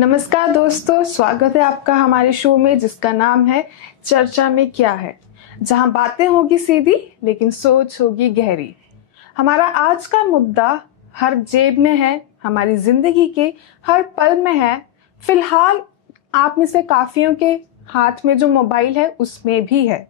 नमस्कार दोस्तों, स्वागत है आपका हमारे शो में जिसका नाम है चर्चा में क्या है, जहां बातें होगी सीधी लेकिन सोच होगी गहरी। हमारा आज का मुद्दा हर जेब में है, हमारी जिंदगी के हर पल में है। फिलहाल आप में से काफियों के हाथ में जो मोबाइल है उसमें भी है।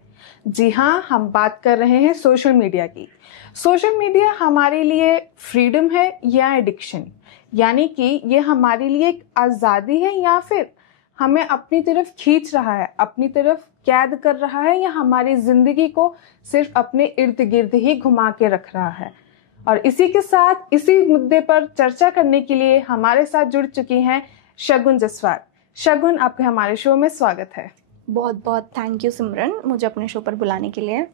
जी हाँ, हम बात कर रहे हैं सोशल मीडिया की। सोशल मीडिया हमारे लिए फ्रीडम है या एडिक्शन, यानी कि ये हमारे लिए एक आज़ादी है या फिर हमें अपनी तरफ खींच रहा है, अपनी तरफ कैद कर रहा है, या हमारी जिंदगी को सिर्फ अपने इर्द गिर्द ही घुमा के रख रहा है। और इसी के साथ इसी मुद्दे पर चर्चा करने के लिए हमारे साथ जुड़ चुकी हैं शगुन जसवाल। शगुन, आपका हमारे शो में स्वागत है। बहुत बहुत थैंक यू सिमरन, मुझे अपने शो पर बुलाने के लिए।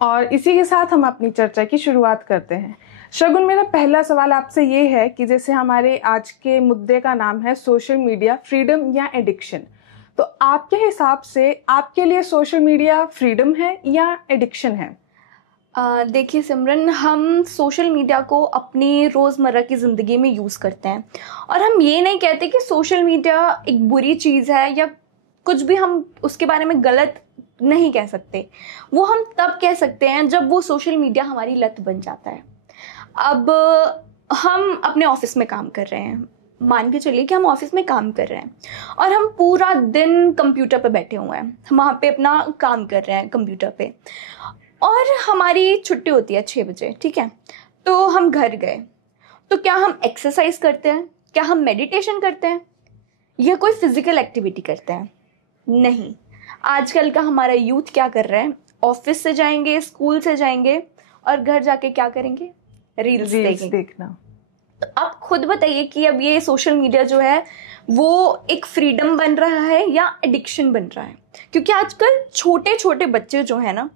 और इसी के साथ हम अपनी चर्चा की शुरुआत करते हैं। शगुन, मेरा पहला सवाल आपसे ये है कि जैसे हमारे आज के मुद्दे का नाम है सोशल मीडिया फ्रीडम या एडिक्शन, तो आपके हिसाब से आपके लिए सोशल मीडिया फ्रीडम है या एडिक्शन है? देखिए सिमरन, हम सोशल मीडिया को अपनी रोज़मर्रा की ज़िंदगी में यूज़ करते हैं और हम ये नहीं कहते कि सोशल मीडिया एक बुरी चीज़ है या कुछ भी हम उसके बारे में गलत नहीं कह सकते। वो हम तब कह सकते हैं जब वो सोशल मीडिया हमारी लत बन जाता है। अब हम अपने ऑफिस में काम कर रहे हैं, मान के चलिए कि हम ऑफिस में काम कर रहे हैं और हम पूरा दिन कंप्यूटर पे बैठे हुए हैं, हम वहाँ पे अपना काम कर रहे हैं कंप्यूटर पे, और हमारी छुट्टी होती है 6 बजे, ठीक है। तो हम घर गए, तो क्या हम एक्सरसाइज करते हैं, क्या हम मेडिटेशन करते हैं या कोई फिजिकल एक्टिविटी करते हैं? नहीं। आजकल का हमारा यूथ क्या कर रहा है, ऑफिस से जाएंगे, स्कूल से जाएंगे और घर जाके क्या करेंगे, रील्स देखना। तो आप खुद बताइए कि अब ये सोशल मीडिया जो है वो एक फ्रीडम बन रहा है या एडिक्शन बन रहा है? क्योंकि आजकल छोटे छोटे बच्चे जो है ना,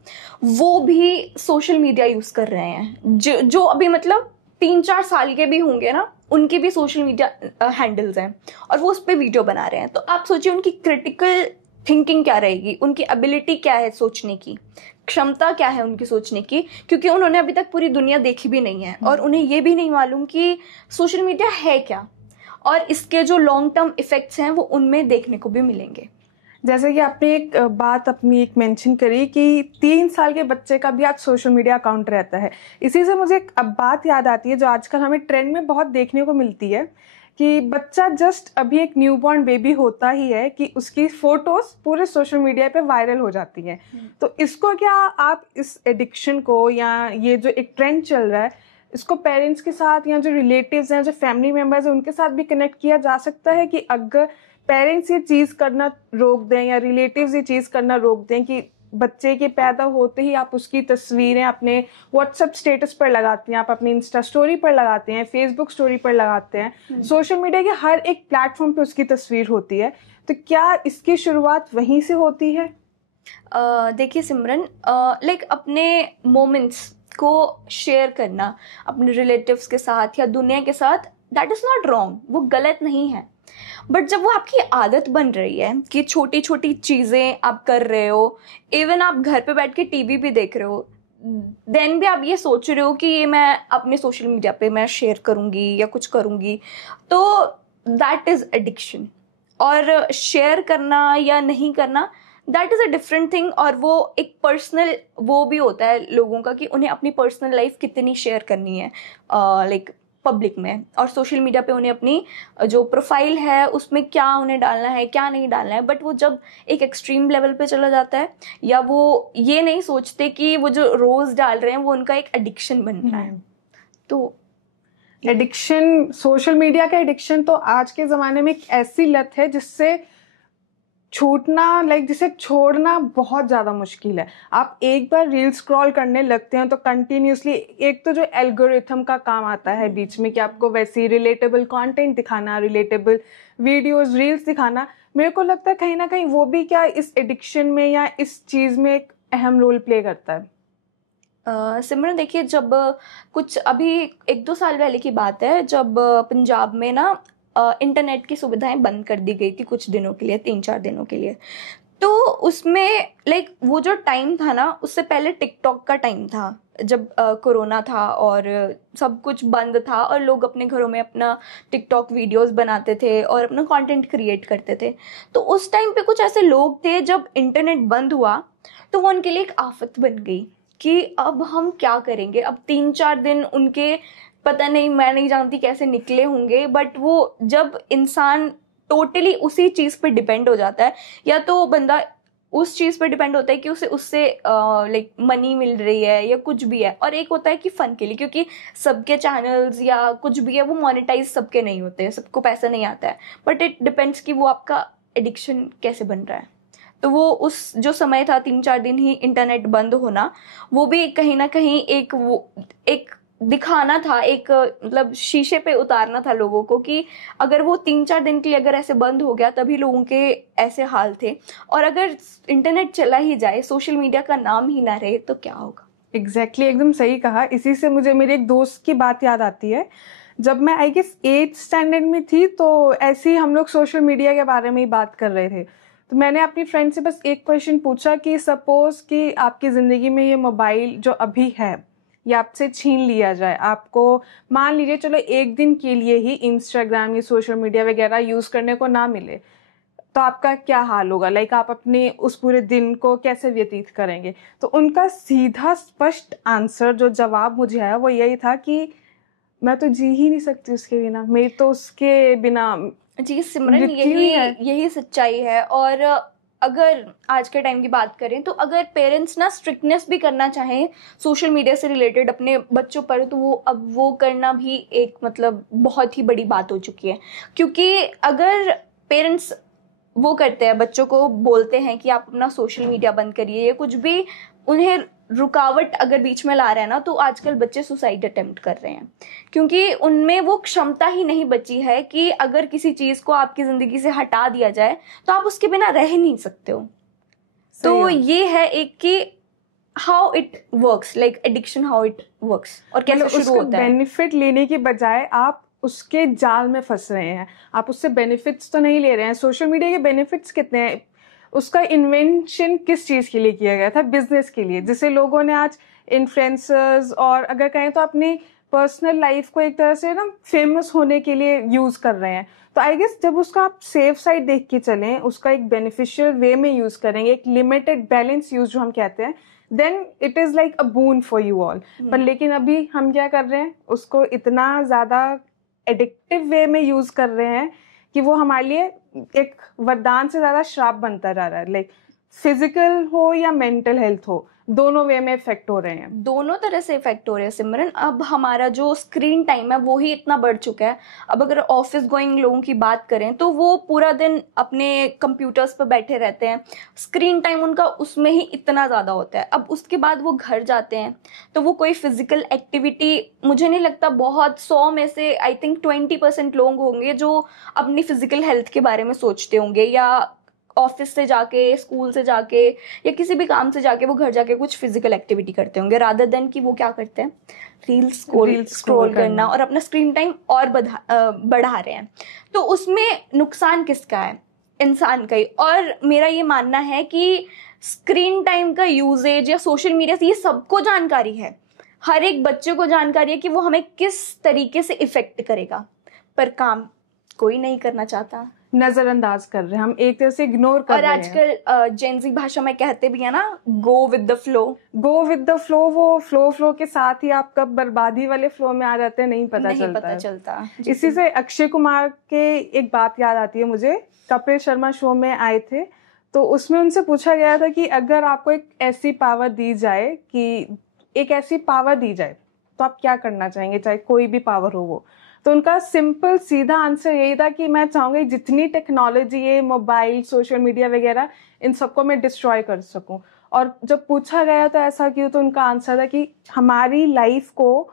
वो भी सोशल मीडिया यूज कर रहे हैं। जो अभी मतलब 3-4 साल के भी होंगे ना, उनके भी सोशल मीडिया हैंडल्स हैं और वो उस पर वीडियो बना रहे हैं। तो आप सोचिए उनकी क्रिटिकल थिंकिंग क्या रहेगी, उनकी एबिलिटी क्या है, सोचने की क्षमता क्या है उनकी सोचने की, क्योंकि उन्होंने अभी तक पूरी दुनिया देखी भी नहीं है और उन्हें ये भी नहीं मालूम कि सोशल मीडिया है क्या और इसके जो लॉन्ग टर्म इफेक्ट्स हैं वो उनमें देखने को भी मिलेंगे। जैसे कि आपने एक बात अपनी एक मेंशन करी कि 3 साल के बच्चे का भी आज सोशल मीडिया अकाउंट रहता है। इसी से मुझे एक अब बात याद आती है जो आजकल हमें ट्रेंड में बहुत देखने को मिलती है कि बच्चा जस्ट अभी एक न्यूबॉर्न बेबी होता ही है कि उसकी फोटोज पूरे सोशल मीडिया पे वायरल हो जाती हैं। तो इसको क्या आप इस एडिक्शन को या ये जो एक ट्रेंड चल रहा है, इसको पेरेंट्स के साथ या जो रिलेटिव्स हैं, जो फैमिली मेंबर्स हैं, उनके साथ भी कनेक्ट किया जा सकता है कि अगर पेरेंट्स ये चीज करना रोक दें या रिलेटिव्स ये चीज करना रोक दें कि बच्चे के पैदा होते ही आप उसकी तस्वीरें अपने व्हाट्सएप स्टेटस पर लगाते हैं, आप अपनी इंस्टा स्टोरी पर लगाते हैं, फेसबुक स्टोरी पर लगाते हैं, सोशल मीडिया के हर एक प्लेटफॉर्म पे उसकी तस्वीर होती है, तो क्या इसकी शुरुआत वहीं से होती है? देखिए सिमरन, लाइक अपने मोमेंट्स को शेयर करना अपने रिलेटिव्स के साथ या दुनिया के साथ, दैट इज नॉट रॉन्ग, वो गलत नहीं है। बट जब वो आपकी आदत बन रही है कि छोटी छोटी चीजें आप कर रहे हो, इवन आप घर पे बैठ के टीवी भी देख रहे हो, देन भी आप ये सोच रहे हो कि ये मैं अपने सोशल मीडिया पे मैं शेयर करूंगी या कुछ करूंगी, तो दैट इज एडिक्शन। और शेयर करना या नहीं करना, that is a different thing. और वो एक पर्सनल वो भी होता है लोगों का कि उन्हें अपनी पर्सनल लाइफ कितनी शेयर करनी है लाइक पब्लिक में, और सोशल मीडिया पे उन्हें अपनी जो प्रोफाइल है उसमें क्या उन्हें डालना है क्या नहीं डालना है। बट वो जब एक एक्सट्रीम लेवल पे चला जाता है या वो ये नहीं सोचते कि वो जो रोज डाल रहे हैं वो उनका एक एडिक्शन बन रहा है। तो एडिक्शन, सोशल मीडिया का एडिक्शन तो आज के ज़माने में एक ऐसी लत है जिससे छूटना, जिसे छोड़ना बहुत ज़्यादा मुश्किल है। आप एक बार रील स्क्रॉल करने लगते हैं तो कंटिन्यूसली एक तो जो एल्गोरिथम का काम आता है बीच में कि आपको वैसी रिलेटेबल कंटेंट दिखाना, रिलेटेबल वीडियोस, रील्स दिखाना, मेरे को लगता है कहीं ना कहीं वो भी क्या इस एडिक्शन में या इस चीज़ में एक अहम रोल प्ले करता है। सिमरन देखिए, जब कुछ अभी 1-2 साल पहले की बात है, जब पंजाब में ना इंटरनेट की सुविधाएं बंद कर दी गई थी कुछ दिनों के लिए, 3-4 दिनों के लिए। तो उसमें लाइक वो जो टाइम था ना, उससे पहले टिकटॉक का टाइम था, जब कोरोना था और सब कुछ बंद था और लोग अपने घरों में अपना टिकटॉक वीडियोस बनाते थे और अपना कंटेंट क्रिएट करते थे। तो उस टाइम पे कुछ ऐसे लोग थे, जब इंटरनेट बंद हुआ तो वो उनके लिए एक आफत बन गई कि अब हम क्या करेंगे। अब 3-4 दिन उनके, पता नहीं, मैं नहीं जानती कैसे निकले होंगे, बट वो जब इंसान टोटली उसी चीज़ पे डिपेंड हो जाता है, या तो बंदा उस चीज़ पे डिपेंड होता है कि उसे उससे लाइक मनी मिल रही है या कुछ भी है, और एक होता है कि फ़न के लिए, क्योंकि सबके चैनल्स या कुछ भी है वो मोनेटाइज सबके नहीं होते, सबको पैसा नहीं आता है, बट इट डिपेंड्स कि वो आपका एडिक्शन कैसे बन रहा है। तो वो उस जो समय था 3-4 दिन ही इंटरनेट बंद होना, वो भी कहीं ना कहीं एक दिखाना था, एक मतलब शीशे पे उतारना था लोगों को कि अगर वो 3-4 दिन के लिए अगर ऐसे बंद हो गया, तभी लोगों के ऐसे हाल थे, और अगर इंटरनेट चला ही जाए, सोशल मीडिया का नाम ही ना रहे, तो क्या होगा। एग्जैक्टली एकदम सही कहा। इसी से मुझे मेरे एक दोस्त की बात याद आती है। जब मैं आई गेस 8th स्टैंडर्ड में थी, तो ऐसे ही हम लोग सोशल मीडिया के बारे में ही बात कर रहे थे। तो मैंने अपनी फ्रेंड से बस एक क्वेश्चन पूछा कि सपोज कि आपकी ज़िंदगी में ये मोबाइल जो अभी है ये आपसे छीन लिया जाए, आपको मान लीजिए चलो एक दिन के लिए ही इंस्टाग्राम या सोशल मीडिया वगैरह यूज़ करने को ना मिले, तो आपका क्या हाल होगा? लाइक आप अपने उस पूरे दिन को कैसे व्यतीत करेंगे? तो उनका सीधा स्पष्ट आंसर, जो जवाब मुझे आया, वो यही था कि मैं तो जी ही नहीं सकती उसके बिना, मेरी तो उसके बिना जी सिमरन, मृत्यु ही है। यही सच्चाई है। और अगर आज के टाइम की बात करें, तो अगर पेरेंट्स ना स्ट्रिक्टनेस भी करना चाहें सोशल मीडिया से रिलेटेड अपने बच्चों पर, तो वो अब वो करना भी एक मतलब बहुत ही बड़ी बात हो चुकी है। क्योंकि अगर पेरेंट्स वो करते हैं, बच्चों को बोलते हैं कि आप अपना सोशल मीडिया बंद करिए, या कुछ भी उन्हें रुकावट अगर बीच में ला रहे हैं ना, तो आजकल बच्चे सुसाइड अटेम्प्ट कर रहे हैं, क्योंकि उनमें वो क्षमता ही नहीं बची है कि अगर किसी चीज को आपकी जिंदगी से हटा दिया जाए तो आप उसके बिना रह नहीं सकते हो। तो ये है एक कि how it works, like addiction how it works, और कैसे शुरू होता है। बेनिफिट लेने की बजाय आप उसके जाल में फंस रहे हैं, आप उससे बेनिफिट्स तो नहीं ले रहे हैं। सोशल मीडिया के बेनिफिट्स कितने हैं? उसका इन्वेंशन किस चीज़ के लिए किया गया था? बिजनेस के लिए, जिसे लोगों ने आज इन्फ्लुएंसर्स और अगर कहें तो अपनी पर्सनल लाइफ को एक तरह से ना फेमस होने के लिए यूज़ कर रहे हैं। तो आई गेस जब उसका आप सेफ साइड देख के चलें, उसका एक बेनिफिशियल वे में यूज़ करेंगे, एक लिमिटेड बैलेंस यूज जो हम कहते हैं, then it is like a boon for you all. पर लेकिन अभी हम क्या कर रहे हैं, उसको इतना ज़्यादा एडिक्टिव वे में यूज़ कर रहे हैं कि वो हमारे लिए एक वरदान से ज़्यादा श्राप बनता जा रहा है। लाइक फिजिकल हो या मेंटल हेल्थ हो, दोनों वे में इफेक्ट हो रहे हैं, दोनों तरह से इफेक्ट हो रहे हैं सिमरन। अब हमारा जो स्क्रीन टाइम है वो ही इतना बढ़ चुका है। अब अगर ऑफिस गोइंग लोगों की बात करें, तो वो पूरा दिन अपने कंप्यूटर्स पर बैठे रहते हैं, स्क्रीन टाइम उनका उसमें ही इतना ज़्यादा होता है। अब उसके बाद वो घर जाते हैं तो वो कोई फिजिकल एक्टिविटी, मुझे नहीं लगता, बहुत 100 में से आई थिंक 20% लोग होंगे जो अपनी फिजिकल हेल्थ के बारे में सोचते होंगे, या ऑफिस से जाके, स्कूल से जाके, या किसी भी काम से जाके वो घर जाके कुछ फिजिकल एक्टिविटी करते होंगे, रादर देन कि वो क्या करते हैं, रील्स स्क्रॉल करना और अपना स्क्रीन टाइम और बढ़ा रहे हैं। तो उसमें नुकसान किसका है? इंसान का ही। और मेरा ये मानना है कि स्क्रीन टाइम का यूजेज या सोशल मीडिया से ये सबको जानकारी है, हर एक बच्चे को जानकारी है कि वो हमें किस तरीके से इफेक्ट करेगा, पर काम कोई नहीं करना चाहता, नजरअंदाज कर रहे हैं, हम एक तरह से इग्नोर कर रहे हैं। और आजकल जेनजी भाषा में कहते भी है ना, go with the flow. Go with the flow, वो फ्लो के साथ ही आप कब बर्बादी वाले फ्लो में आ जाते हैं नहीं पता चलता। इसी से अक्षय कुमार के एक बात याद आती है मुझे, कपिल शर्मा शो में आए थे, तो उसमें उनसे पूछा गया था कि अगर आपको एक ऐसी पावर दी जाए, तो आप क्या करना चाहेंगे, चाहे कोई भी पावर हो वो। तो उनका सिंपल सीधा आंसर यही था कि मैं चाहूँगी जितनी टेक्नोलॉजी है, मोबाइल, सोशल मीडिया वगैरह, इन सबको मैं डिस्ट्रॉय कर सकूं। और जब पूछा गया तो ऐसा क्यों, तो उनका आंसर था कि हमारी लाइफ को,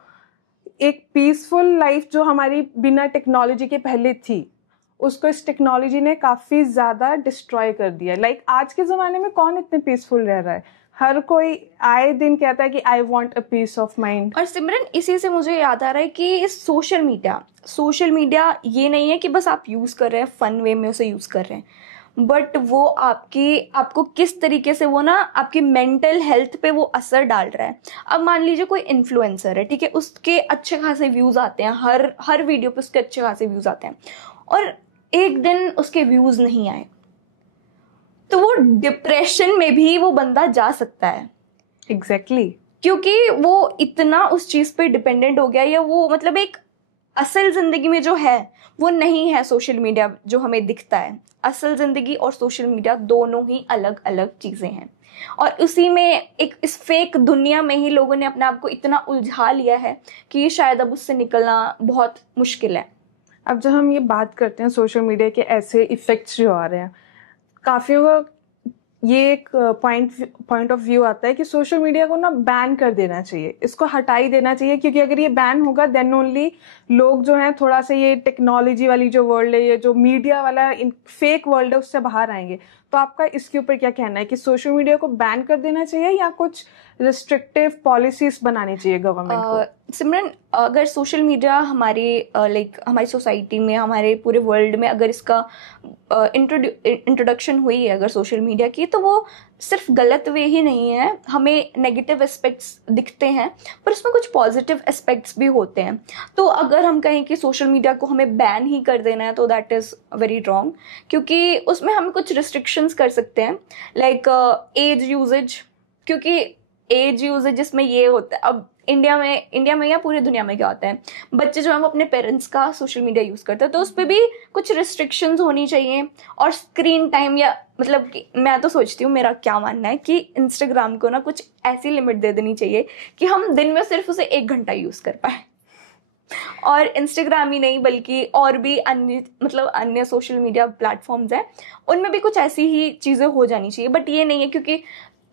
एक पीसफुल लाइफ जो हमारी बिना टेक्नोलॉजी के पहले थी, उसको इस टेक्नोलॉजी ने काफ़ी ज़्यादा डिस्ट्रॉय कर दिया। लाइक आज के ज़माने में कौन इतने पीसफुल रह रहा है? हर कोई आए दिन कहता है कि I want a peace of mind. और सिमरन, इसी से मुझे याद आ रहा है कि सोशल मीडिया ये नहीं है कि बस आप यूज़ कर रहे हैं, फन वे में उसे यूज़ कर रहे हैं, बट वो आपको किस तरीके से वो ना आपकी मेंटल हेल्थ पे वो असर डाल रहा है। अब मान लीजिए कोई इन्फ्लुएंसर है, ठीक है, उसके अच्छे खासे व्यूज आते हैं, हर वीडियो पे उसके अच्छे खासे व्यूज आते हैं, और एक दिन उसके व्यूज नहीं आए, तो वो डिप्रेशन में भी वो बंदा जा सकता है। एग्जैक्टली क्योंकि वो इतना उस चीज पे डिपेंडेंट हो गया, या वो मतलब एक असल जिंदगी में जो है वो नहीं है सोशल मीडिया जो हमें दिखता है। असल जिंदगी और सोशल मीडिया दोनों ही अलग अलग चीजें हैं, और उसी में एक इस फेक दुनिया में ही लोगों ने अपने आप को इतना उलझा लिया है कि शायद अब उससे निकलना बहुत मुश्किल है। अब जब हम ये बात करते हैं सोशल मीडिया के ऐसे इफेक्ट्स जो आ रहे हैं, काफियों का ये एक पॉइंट ऑफ व्यू आता है कि सोशल मीडिया को ना बैन कर देना चाहिए, इसको हटा ही देना चाहिए, क्योंकि अगर ये बैन होगा देन ओनली लोग जो हैं थोड़ा सा ये टेक्नोलॉजी वाली जो वर्ल्ड है, ये जो मीडिया वाला फेक वर्ल्ड है, उससे बाहर आएंगे। तो आपका इसके ऊपर क्या कहना है कि सोशल मीडिया को बैन कर देना चाहिए या कुछ रिस्ट्रिक्टिव पॉलिसीज बनानी चाहिए गवर्नमेंट को? सिमरन, अगर सोशल मीडिया हमारी सोसाइटी में, हमारे पूरे वर्ल्ड में अगर इसका इंट्रोडक्शन हुई है अगर सोशल मीडिया की, तो वो सिर्फ गलत वे ही नहीं है, हमें नेगेटिव एस्पेक्ट्स दिखते हैं पर उसमें कुछ पॉजिटिव एस्पेक्ट्स भी होते हैं। तो अगर हम कहें कि सोशल मीडिया को हमें बैन ही कर देना है तो दैट इज़ वेरी रॉन्ग, क्योंकि उसमें हम कुछ रिस्ट्रिक्शंस कर सकते हैं, लाइक एज यूजेज। क्योंकि एज यूजेज जिसमें ये होता है, अब इंडिया में या पूरी दुनिया में क्या होता है, बच्चे जो है वो अपने पेरेंट्स का सोशल मीडिया यूज करते हैं, तो उस पर भी कुछ रिस्ट्रिक्शंस होनी चाहिए। और स्क्रीन टाइम, या मतलब कि मैं तो सोचती हूँ, मेरा क्या मानना है कि इंस्टाग्राम को ना कुछ ऐसी लिमिट दे देनी चाहिए कि हम दिन में सिर्फ उसे 1 घंटा यूज कर पाए। और इंस्टाग्राम ही नहीं बल्कि और भी अन्य सोशल मीडिया प्लेटफॉर्म्स हैं, उनमें भी कुछ ऐसी ही चीज़ें हो जानी चाहिए। बट ये नहीं है, क्योंकि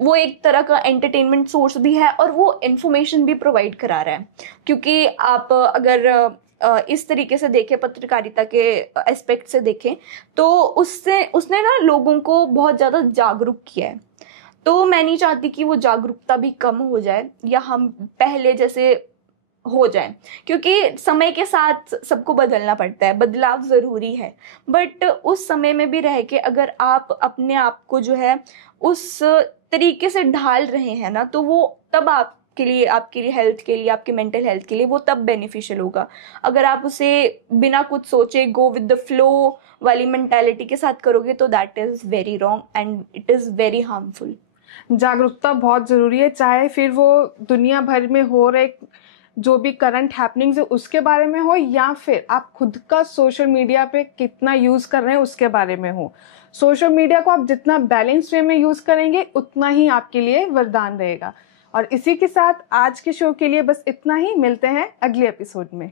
वो एक तरह का एंटरटेनमेंट सोर्स भी है और वो इन्फॉर्मेशन भी प्रोवाइड करा रहा है। क्योंकि आप अगर इस तरीके से देखें, पत्रकारिता के एस्पेक्ट से देखें, तो उसने ना लोगों को बहुत ज़्यादा जागरूक किया है। तो मैं नहीं चाहती कि वो जागरूकता भी कम हो जाए या हम पहले जैसे हो जाए, क्योंकि समय के साथ सबको बदलना पड़ता है, बदलाव ज़रूरी है। बट उस समय में भी रह के अगर आप अपने आप को जो है उस तरीके से ढाल रहे हैं ना, तो वो तब आपके लिए हेल्थ के लिए, आपके मेंटल हेल्थ के लिए वो तब बेनिफिशियल होगा। अगर आप उसे बिना कुछ सोचे गो विद द फ्लो वाली मेंटालिटी के साथ करोगे तो that is very wrong and it is very harmful. जागरूकता बहुत ज़रूरी है, चाहे फिर वो दुनिया भर में हो रहे जो भी करंट हैपनिंग्स है उसके बारे में हो, या फिर आप खुद का सोशल मीडिया पे कितना यूज कर रहे हैं उसके बारे में हो। सोशल मीडिया को आप जितना बैलेंस वे में यूज करेंगे उतना ही आपके लिए वरदान रहेगा। और इसी के साथ आज के शो के लिए बस इतना ही, मिलते हैं अगले एपिसोड में।